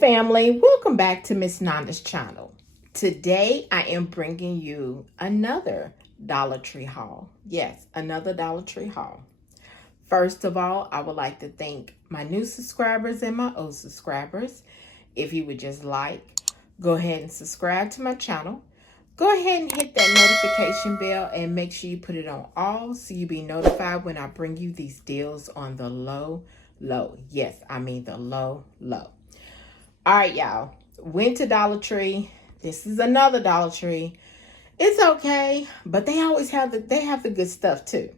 Family, welcome back to Miss Nanda's channel. Today I am bringing you another Dollar Tree haul. Yes, another Dollar Tree haul. First of all, I would like to thank my new subscribers and my old subscribers. If you would just go ahead and subscribe to my channel. Go ahead and hit that notification bell and make sure you put it on all so you'll be notified when I bring you these deals on the low. Yes, I mean the low. All right, y'all. Went to Dollar Tree. This is another Dollar Tree. It's okay, but they always have the good stuff too.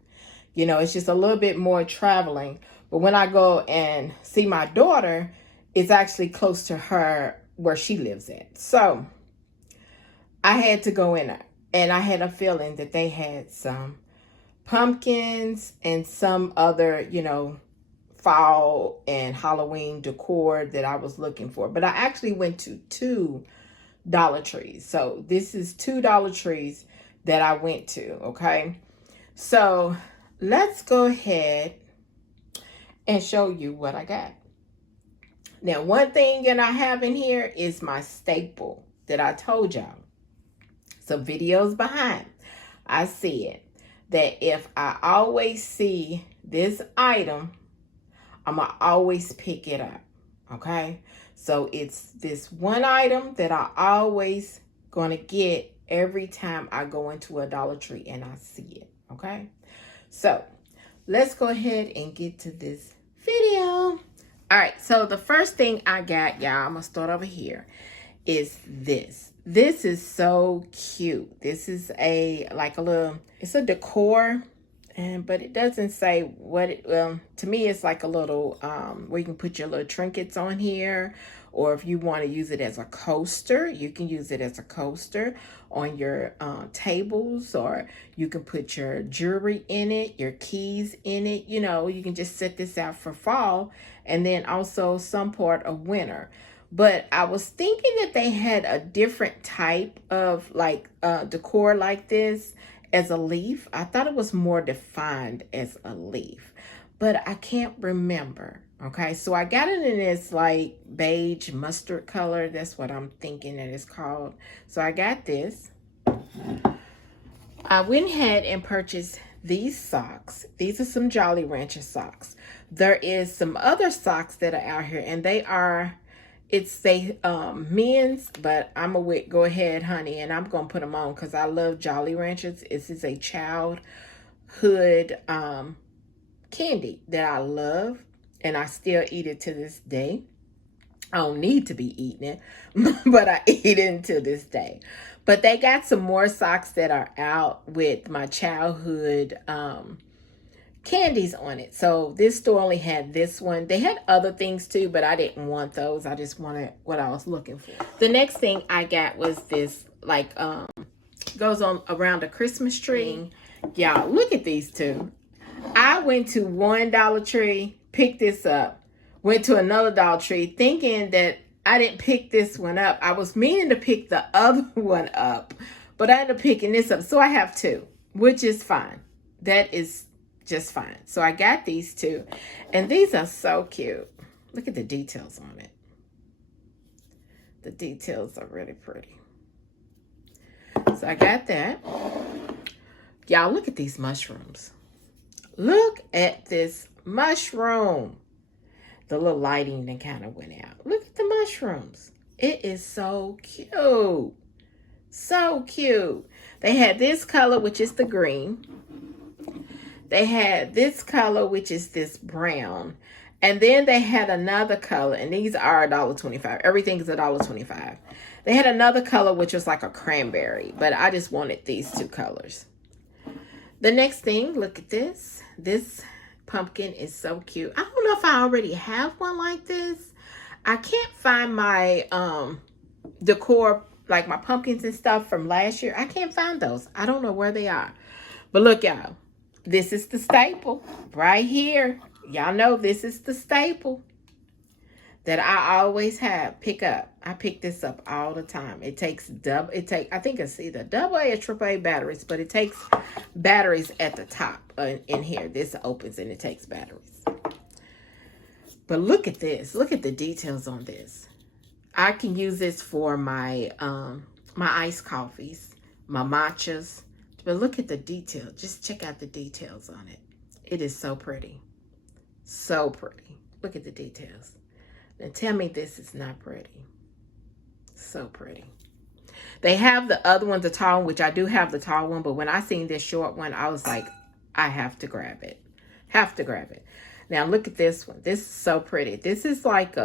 You know, it's just a little bit more traveling. But when I go and see my daughter, it's actually close to her where she lives at. So I had to go in there, and I had a feeling that they had some pumpkins and some other, fall and Halloween decor that I was looking for. But I actually went to two Dollar Trees. So this is two Dollar Trees that I went to, okay? So let's go ahead and show you what I got. Now, one thing that I have in here is my staple that I told y'all. Some videos behind, I said that if I always see this item, I'm going to always pick it up, okay? So it's this one item that I always going to get every time I go into a Dollar Tree and I see it, okay? So let's go ahead and get to this video. All right, so the first thing I got, y'all, I'm going to start over here, is this. This is so cute. This is it's a decor. But it doesn't say what it, to me, it's like a little, where you can put your little trinkets on here. Or if you want to use it as a coaster, you can use it as a coaster on your tables. Or you can put your jewelry in it, your keys in it. You know, you can just set this out for fall. And then also some part of winter. But I was thinking that they had a different type of decor like this as a leaf. I thought it was more defined as a leaf, but I can't remember. Okay, so I got it in this like beige mustard color. That's what I'm thinking that it's called. So I got this. I went ahead and purchased these socks. These are some Jolly Rancher socks. There is some other socks that are out here, and it's men's, but I'm gonna go ahead, honey, and I'm gonna put them on because I love Jolly Ranchers. This is a childhood candy that I love, and I still eat it to this day. I don't need to be eating it, but I eat it to this day. But they got some more socks that are out with my childhood candies on it. So this store only had this one. They had other things too, but I didn't want those. I just wanted what I was looking for. The next thing I got was this goes on around a Christmas tree. Y'all, look at these two. I went to one Dollar Tree, picked this up, went to another Dollar Tree thinking that I didn't pick this one up. I was meaning to pick the other one up, but I ended up picking this up. So I have two, which is fine. That is just fine. So I got these two, and these are so cute. Look at the details on it. The details are really pretty. So I got that. Y'all, look at these mushrooms. Look at this mushroom. The little lighting that kind of went out. Look at the mushrooms. It is so cute. So cute. They had this color, which is the green. They had this color, which is this brown. And then they had another color, and these are $1.25. Everything is $1.25. They had another color, which was like a cranberry, but I just wanted these two colors. The next thing, look at this. This pumpkin is so cute. I don't know if I already have one like this. I can't find my decor, like my pumpkins and stuff from last year. I can't find those. I don't know where they are. But look, y'all. This is the staple right here. Y'all know this is the staple that I always pick up. I pick this up all the time. It takes I think it's either AA or AAA batteries, but it takes batteries at the top in here. This opens and it takes batteries. But look at this. Look at the details on this. I can use this for my my iced coffees, my matchas. But look at the detail. Just check out the details on it. It is so pretty. So pretty. Look at the details. And tell me this is not pretty. So pretty. They have the other one, the tall one, which I do have the tall one, but when I seen this short one, I was like, I have to grab it. Have to grab it. Now look at this one. This is so pretty. This is like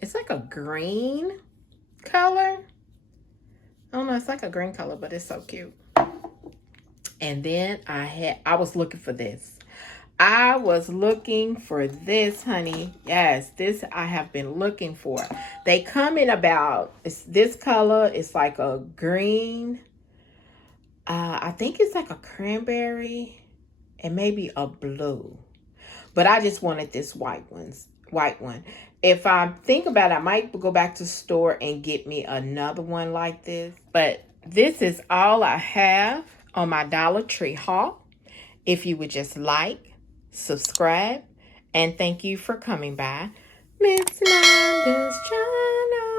it's like a green color. I don't know, it's like a green color, but it's so cute. And then I was looking for this. I was looking for this, honey. Yes, this I have been looking for. They come in about, it's this color. It's like a green. I think it's like a cranberry and maybe a blue. But I just wanted this white one. If I think about it, I might go back to the store and get me another one like this. But this is all I have on my Dollar Tree haul. If you would just like, subscribe, and thank you for coming by Miss Nanda's channel.